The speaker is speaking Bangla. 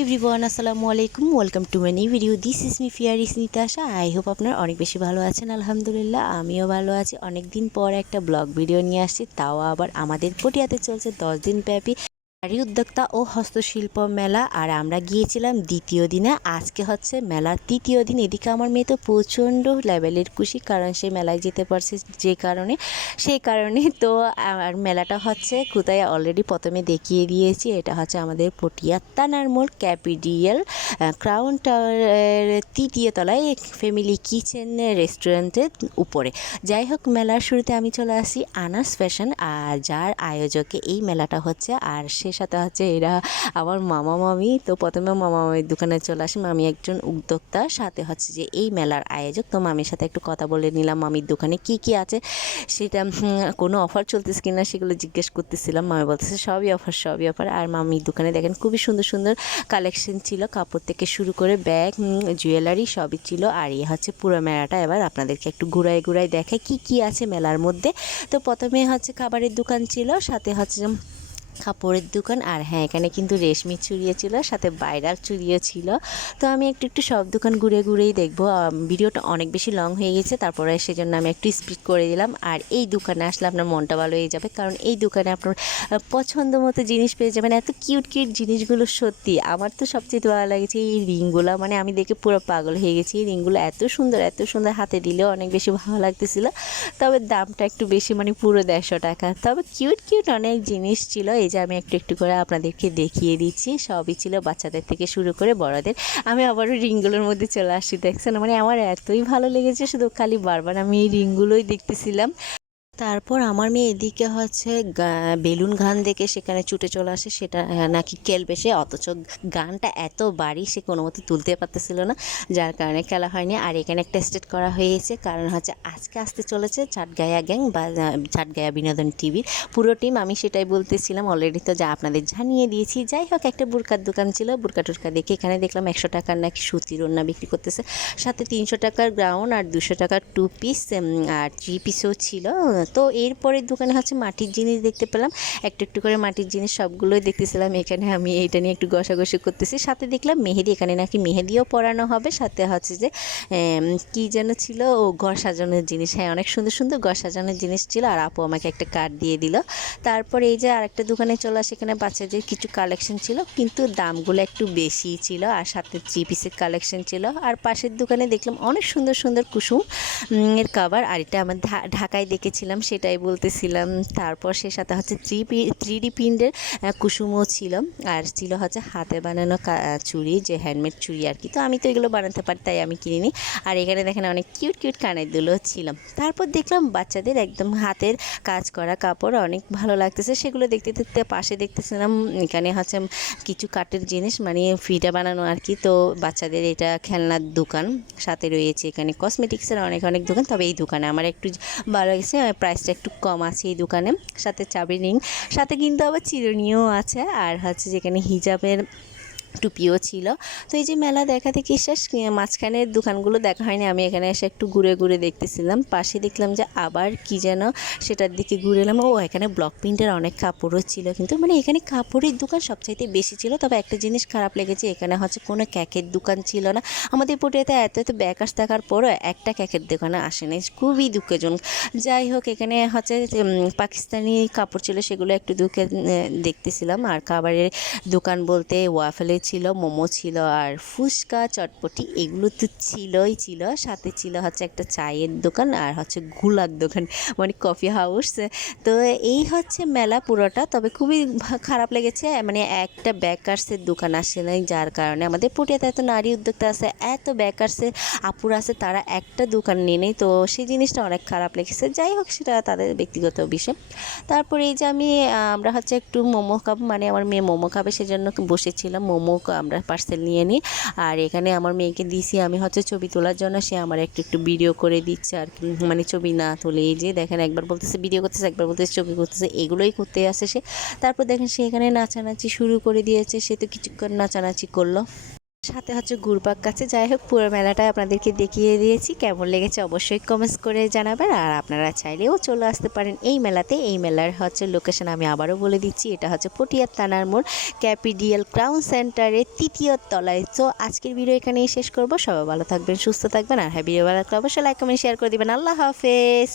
এভরিওয়ান আসসালামু আলাইকুম, welcome to my new video. This is me ফিয়ারিস নিতাশা। আই হোপ আপনারা অনেক বেশি ভালো আছেন। আলহামদুলিল্লাহ আমিও ভালো আছি। অনেক দিন পর একটা ব্লগ ভিডিও নিয়ে আসছি, তাও আবার আমাদের পটিয়াতে চলছে 10 দিন ব্যাপী নারী উদ্যোক্তা ও হস্তশিল্প মেলা। আর আমরা গিয়েছিলাম দ্বিতীয় দিনে, আজকে হচ্ছে মেলার তৃতীয় দিন। এদিকে আমার মেয়ে তো প্রচণ্ড লেভেলের খুশি, কারণ সে মেলায় যেতে পারছে সেই কারণে তো। আর মেলাটা হচ্ছে কোথায় অলরেডি প্রথমে দেখিয়ে দিয়েছি, এটা হচ্ছে আমাদের পটিয়া থানার মোড় ক্যাপিডিয়াল ক্রাউন টাওয়ারের তৃতীয় তলায় ফ্যামিলি কিচেন রেস্টুরেন্টের উপরে। যাই হোক, মেলার শুরুতে আমি চলে আসি আনাস ফ্যাশন, আর যার আয়োজকে এই মেলাটা হচ্ছে। আর সে সাথে হচ্ছে এরা আমার মামা মামি। তো প্রথমে মামা মামির দোকানে চলে আসি। মামি একজন উদ্যোক্তা, সাথে হচ্ছে যে এই মেলার আয়োজক। তো মামির সাথে একটু কথা বলে নিলাম, মামির দোকানে কি কি আছে সেটা, কোনো অফার চলতেছে কিনা সেগুলো জিজ্ঞেস করতেছিলাম। মামি বলতেছে সবই অফার। আর মামির দোকানে দেখেন খুবই সুন্দর সুন্দর কালেকশন ছিল, কাপড় থেকে শুরু করে ব্যাগ, জুয়েলারি সবই ছিল। আর এই হচ্ছে পুরো মেলাটা। এবার আপনাদেরকে একটু ঘুরাই দেখাই কি কি আছে মেলার মধ্যে। তো প্রথমে হচ্ছে খাবারের দোকান ছিল, সাথে হচ্ছে কাপড়ের দোকান। আর হ্যাঁ, এখানে কিন্তু রেশমি চুড়িও ছিল, সাথে বাইরাল চুড়িও ছিল। তো আমি একটু সব দোকান ঘুরেই দেখবো। ভিডিওটা অনেক বেশি লং হয়ে গেছে, তারপরে সেজন্য আমি একটু স্পিড করে দিলাম। আর এই দোকানে আসলে আপনার মনটা ভালো হয়ে যাবে, কারণ এই দোকানে আপনার পছন্দ মতো জিনিস পেয়ে যাবেন। এত কিউট জিনিসগুলো, সত্যি আমার তো সবচেয়ে ভালো লাগছে এই রিংগুলো। মানে আমি দেখে পুরো পাগল হয়ে গেছি। এই রিংগুলো এত সুন্দর হাতে দিলেও অনেক বেশি ভালো লাগতেছিল। তবে দামটা একটু বেশি, মানে পুরো 150 টাকা। তবে কিউট অনেক জিনিস ছিল। এই যে আমি একটু করে আপনাদেরকে দেখিয়ে দিচ্ছি, সবই ছিল বাচ্চাদের থেকে শুরু করে বড়দের। আমি আবারও রিংগুলোর মধ্যে চলে আসছি, দেখছেন? মানে আমার এতই ভালো লেগেছে, শুধু খালি বারবার আমি এই রিংগুলোই দেখতেছিলাম। তারপর আমার মেয়ে এদিকে হচ্ছে বেলুন গান দেখে সেখানে ছুটে চলে আসে, সেটা নাকি খেলবে সে। অথচ গানটা এত বাড়ি, সে কোনো মতো তুলতে পারতেছিল না, যার কারণে খেলা হয়নি। আর এখানে একটা স্টেট করা হয়েছে, কারণ হচ্ছে আজকে আসতে চলেছে চাটগাঁয়া গ্যাং বা চাটগাঁয়া বিনোদন টিভির পুরো টিম। আমি সেটাই বলতেছিলাম অলরেডি, তো যা আপনাদের জানিয়ে দিয়েছি। যাই হোক, একটা বুরকার দোকান ছিল, বুরকা টুরকা দেখে এখানে দেখলাম 100 টাকার নাকি সুতির ওড়না বিক্রি করতেছে, সাথে 300 টাকার গ্রাউন্ড আর 200 টাকার 2 পিস আর 3 পিসও ছিল। তো এরপরের দোকানে হচ্ছে মাটির জিনিস দেখতে পেলাম, একটু করে মাটির জিনিস সবগুলোই দেখতেছিলাম। এখানে আমি এটা নিয়ে একটু ঘষাঘষি করতেছি, সাথে দেখলাম মেহেদি, এখানে নাকি মেহেদিও পরানো হবে। সাথে হচ্ছে যে কী যেন ছিল, ও ঘর সাজানোর জিনিস। হ্যাঁ, অনেক সুন্দর ঘর সাজানোর জিনিস ছিল। আর আপু আমাকে একটা কার্ড দিয়ে দিল। তারপর এই যে আরেকটা দোকানে চলে আসে, এখানে বাচ্চাদের কিছু কালেকশন ছিল, কিন্তু দামগুলো একটু বেশি ছিল। আর সাথে 3 পিসের কালেকশন ছিল। আর পাশের দোকানে দেখলাম অনেক সুন্দর কুসুম এর কাভার। আর এটা আমার ঢাকায় দেখেছিলাম, সেটাই বলতেছিলাম। তারপর সে সাথে হচ্ছে 3D প্রিন্টের কুসুমও ছিল। আর ছিল হচ্ছে হাতে বানানো চুড়ি, যে হ্যান্ডমেড চুড়ি আর কি। তো আমি তো এগুলো বানাতে পারি, তাই আমি কিনিনি। আর এখানে দেখেন অনেক কিউট কানের দুলও ছিল। তারপর দেখলাম বাচ্চাদের একদম হাতের কাজ করা কাপড়, অনেক ভালো লাগতেছে। সেগুলো দেখতে পাশে দেখতেছিলাম এখানে হচ্ছে কিছু কাঠের জিনিস, মানে ফিটা বানানো আর কি। তো বাচ্চাদের এটা খেলনার দোকান, সাথে রয়েছে এখানে কসমেটিক্সের অনেক দোকান। তবে এই দোকানে আমার একটু ভালো লাগছে, প্রাইসটা একটু কম আছে এই দোকানে। সাথে চাবি রিং, সাথে কিন্তু আবার চিরুনিও আছে। আর হচ্ছে যেখানে হিজাবের টুপিও ছিল। তো এই যে মেলা দেখা থেকে শেষ, মাঝখানের দোকানগুলো দেখা হয়নি। আমি এখানে এসে একটু ঘুরে দেখতেছিলাম। পাশে দেখলাম যে আবার কি যেন, সেটার দিকে ঘুরে এলাম। ও, এখানে ব্লক প্রিন্টের অনেক কাপড়ও ছিল, কিন্তু মানে এখানে কাপড়ের দোকান সবচাইতে বেশি ছিল। তবে একটা জিনিস খারাপ লেগেছে, এখানে হচ্ছে কোনো কেকের দোকান ছিল না। আমাদের পটিয়াতে এত ব্যাকাশ থাকার পরও একটা কেকের দোকানে আসে নাই, খুবই দুঃখজনক। যাই হোক, এখানে হচ্ছে পাকিস্তানি কাপড় ছিল, সেগুলো একটু দেখতেছিলাম। আর খাবারের দোকান বলতে ওয়াফেলের ছিল, মোমো ছিল, আর ফুচকা চটপটি এগুলো তো ছিল। সাথে ছিল হচ্ছে একটা চায়ের দোকান, আর হচ্ছে গুলার দোকান, মানে কফি হাউস। তো এই হচ্ছে মেলা পুরোটা। তবে খুবই খারাপ লেগেছে, মানে একটা বেকার্সের দোকান আসে নাই, যার কারণে আমাদের পটিয়াতে এত নারী উদ্যোক্তা আছে, এত বেকার্সের আপুর আছে, তারা একটা দোকান নিয়ে নেই। তো সেই জিনিসটা অনেক খারাপ লেগেছে। যাই হোক, সেটা তাদের ব্যক্তিগত বিষয়। তারপরে এই যে আমরা হচ্ছে একটু মোমো খাবো, মানে আমার মেয়ে মোমো খাবে, সেজন্য বসেছিলাম। মোমো আমরা পার্সেল নিয়ে নিই। আর এখানে আমার মেয়েকে দিয়েছি আমি হচ্ছে ছবি তোলার জন্য, সে আমার একটু ভিডিও করে দিচ্ছে আর কি। মানে ছবি না তুলে, এই যে দেখেন, একবার বলতেছে ভিডিও করতেছে, একবার বলতেছে ছবি করতেছে, এগুলোই করতে আসে সে। তারপর দেখেন সে এখানে নাচানাচি শুরু করে দিয়েছে, সে তো কিছুক্ষণ নাচানাচি করলো। সাথে হচ্ছে ঘুরপাক কাছে। যাই হোক, পুরো মেলাটা আপনাদেরকে দেখিয়ে দিয়েছি। কেমন লেগেছে অবশ্যই কমেন্টস করে জানাবেন। আর আপনারা চাইলেও চলে আসতে পারেন এই মেলাতে। এই মেলার হচ্ছে লোকেশন আমি আবারও বলে দিচ্ছি, এটা হচ্ছে পটিয়া থানার মোড়, ক্যাপিডিএল ক্রাউন সেন্টারের 3য় তলায়। তো আজকের ভিডিও এখানেই শেষ করব। সবাই ভালো থাকবেন, সুস্থ থাকবেন। আর হ্যাঁ, ভিডিও ভালো লাগলে অবশ্যই লাইক কমেন্ট শেয়ার করে দিবেন। আল্লাহ হাফেজ।